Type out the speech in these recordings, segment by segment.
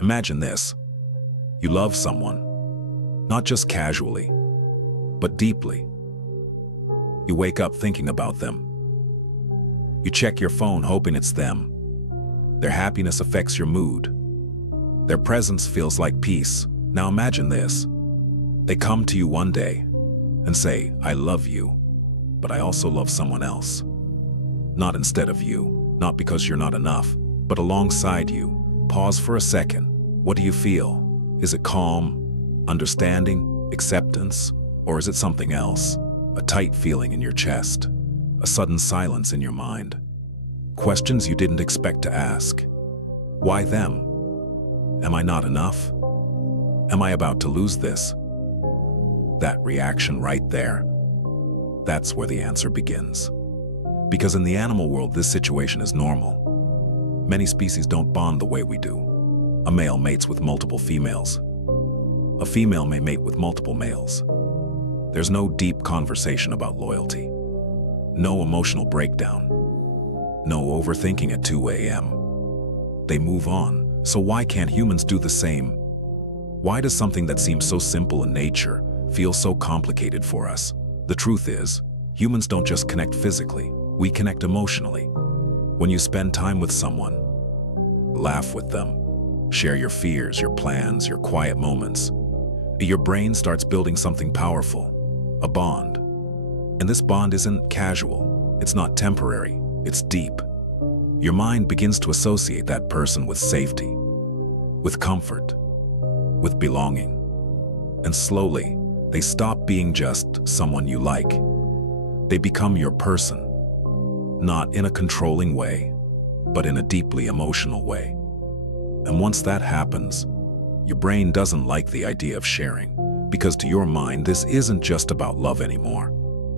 Imagine this. You love someone, not just casually, but deeply. You wake up thinking about them. You check your phone hoping it's them. Their happiness affects your mood. Their presence feels like peace. Now imagine this. They come to you one day and say, "I love you, but I also love someone else." Not instead of you, not because you're not enough, but alongside you. Pause for a second. What do you feel? Is it calm, understanding, acceptance, or is it something else? A tight feeling in your chest, a sudden silence in your mind. Questions you didn't expect to ask. Why them? Am I not enough? Am I about to lose this? That reaction right there, that's where the answer begins. Because in the animal world, this situation is normal. Many species don't bond the way we do. A male mates with multiple females. A female may mate with multiple males. There's no deep conversation about loyalty. No emotional breakdown. No overthinking at 2 a.m. They move on. So why can't humans do the same? Why does something that seems so simple in nature feel so complicated for us? The truth is, humans don't just connect physically, we connect emotionally. When you spend time with someone, laugh with them, share your fears, your plans, your quiet moments, your brain starts building something powerful, a bond. And this bond isn't casual, it's not temporary, it's deep. Your mind begins to associate that person with safety, with comfort, with belonging. And slowly, they stop being just someone you like. They become your person, not in a controlling way, but in a deeply emotional way. And once that happens, your brain doesn't like the idea of sharing, because to your mind, this isn't just about love anymore.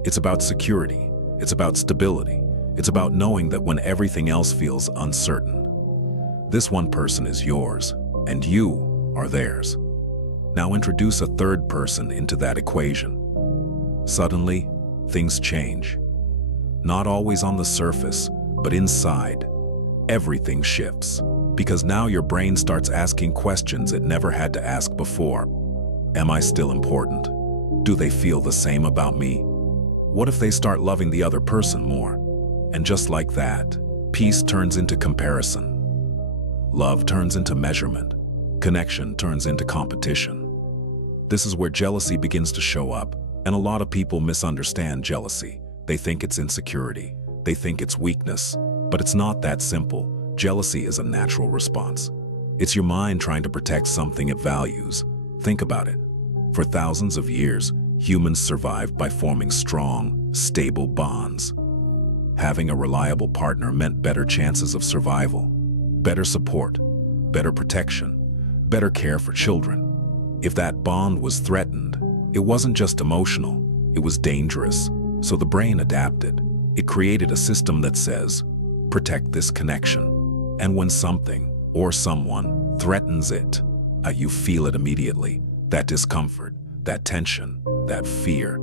It's about security, it's about stability, it's about knowing that when everything else feels uncertain, this one person is yours, and you are theirs. Now introduce a third person into that equation. Suddenly, things change. Not always on the surface, but inside, everything shifts. Because now your brain starts asking questions it never had to ask before. Am I still important? Do they feel the same about me? What if they start loving the other person more? And just like that, peace turns into comparison. Love turns into measurement. Connection turns into competition. This is where jealousy begins to show up, and a lot of people misunderstand jealousy. They think it's insecurity. They think it's weakness. But it's not that simple. Jealousy is a natural response. It's your mind trying to protect something it values. Think about it. For thousands of years, humans survived by forming strong, stable bonds. Having a reliable partner meant better chances of survival, better support, better protection, better care for children. If that bond was threatened, it wasn't just emotional, it was dangerous. So the brain adapted. It created a system that says, protect this connection. And when something or someone threatens it, you feel it immediately. That discomfort, that tension, that fear,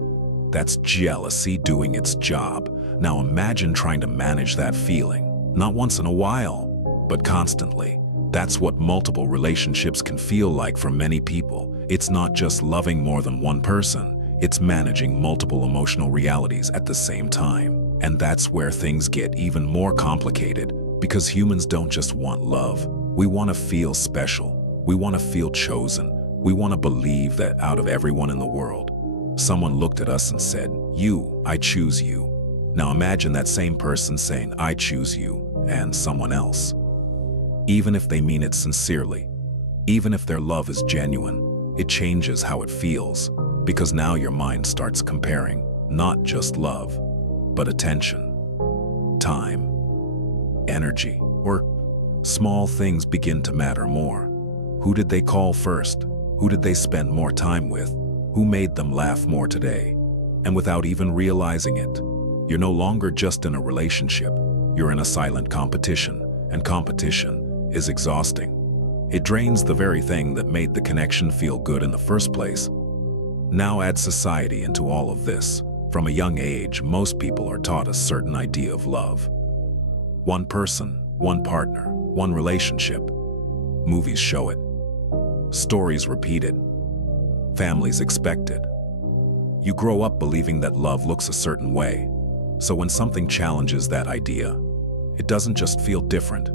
that's jealousy doing its job. Now imagine trying to manage that feeling, not once in a while, but constantly. That's what multiple relationships can feel like for many people. It's not just loving more than one person, it's managing multiple emotional realities at the same time. And that's where things get even more complicated, because humans don't just want love. We want to feel special. We want to feel chosen. We want to believe that out of everyone in the world, someone looked at us and said, "You, I choose you." Now imagine that same person saying, "I choose you," and someone else. Even if they mean it sincerely, even if their love is genuine, it changes how it feels, because now your mind starts comparing not just love, but attention, time, energy, or small things begin to matter more. Who did they call first? Who did they spend more time with? Who made them laugh more today? And without even realizing it, you're no longer just in a relationship, you're in a silent competition, and competition is exhausting. It drains the very thing that made the connection feel good in the first place. Now add society into all of this. From a young age, most people are taught a certain idea of love. One person, one partner, one relationship. Movies show it, stories repeated, families expected. You grow up believing that love looks a certain way, so when something challenges that idea, it doesn't just feel different.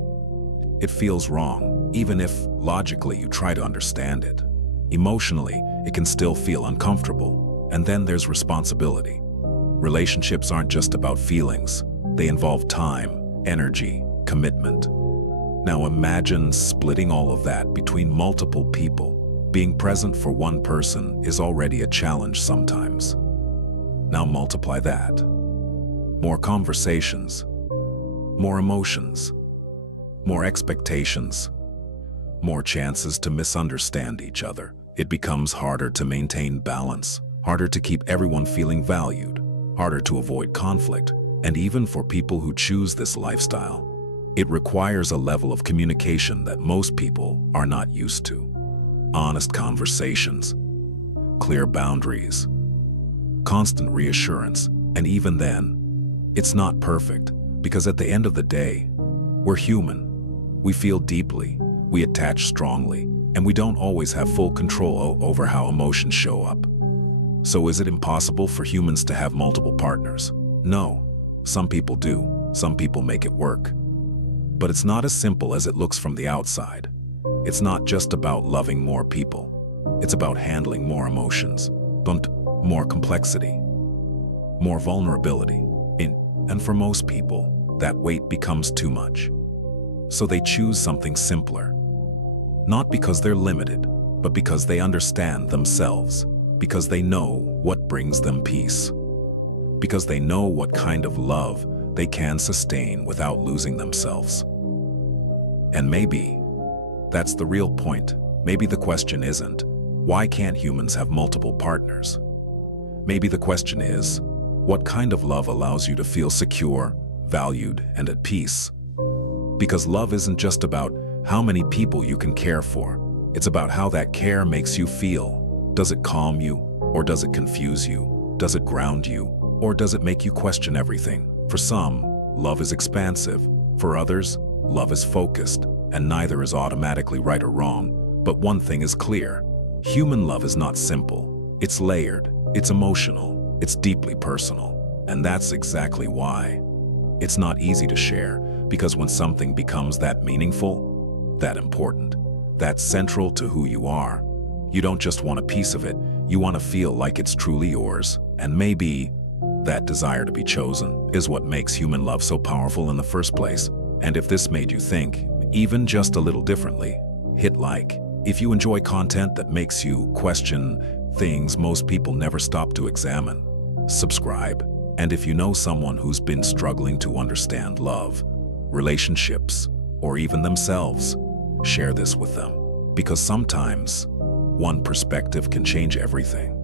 It feels wrong, even if logically you try to understand it. Emotionally, it can still feel uncomfortable, and then there's responsibility. Relationships aren't just about feelings. They involve time, energy, commitment. Now imagine splitting all of that between multiple people. Being present for one person is already a challenge sometimes. Now multiply that. More conversations, more emotions, more expectations, more chances to misunderstand each other. It becomes harder to maintain balance, harder to keep everyone feeling valued, harder to avoid conflict, and even for people who choose this lifestyle, it requires a level of communication that most people are not used to. Honest conversations, clear boundaries, constant reassurance, and even then, it's not perfect, because at the end of the day, we're human. We feel deeply, we attach strongly, and we don't always have full control over how emotions show up. So is it impossible for humans to have multiple partners? No. Some people do. Some people make it work. But it's not as simple as it looks from the outside. It's not just about loving more people. It's about handling more emotions, more complexity, more vulnerability. And for most people, that weight becomes too much. So they choose something simpler. Not because they're limited, but because they understand themselves, because they know what brings them peace, because they know what kind of love they can sustain without losing themselves. And maybe that's the real point. Maybe the question isn't, why can't humans have multiple partners? Maybe the question is, what kind of love allows you to feel secure, valued, and at peace? Because love isn't just about how many people you can care for. It's about how that care makes you feel. Does it calm you, or does it confuse you? Does it ground you, or does it make you question everything? For some, love is expansive. For others, love is focused, and neither is automatically right or wrong. But one thing is clear. Human love is not simple. It's layered, it's emotional, it's deeply personal. And that's exactly why it's not easy to share, because when something becomes that meaningful, that important, that central to who you are, you don't just want a piece of it, you want to feel like it's truly yours. And maybe that desire to be chosen is what makes human love so powerful in the first place. And if this made you think, even just a little differently, hit like. If you enjoy content that makes you question things most people never stop to examine, subscribe. And if you know someone who's been struggling to understand love, relationships, or even themselves, share this with them. Because sometimes one perspective can change everything.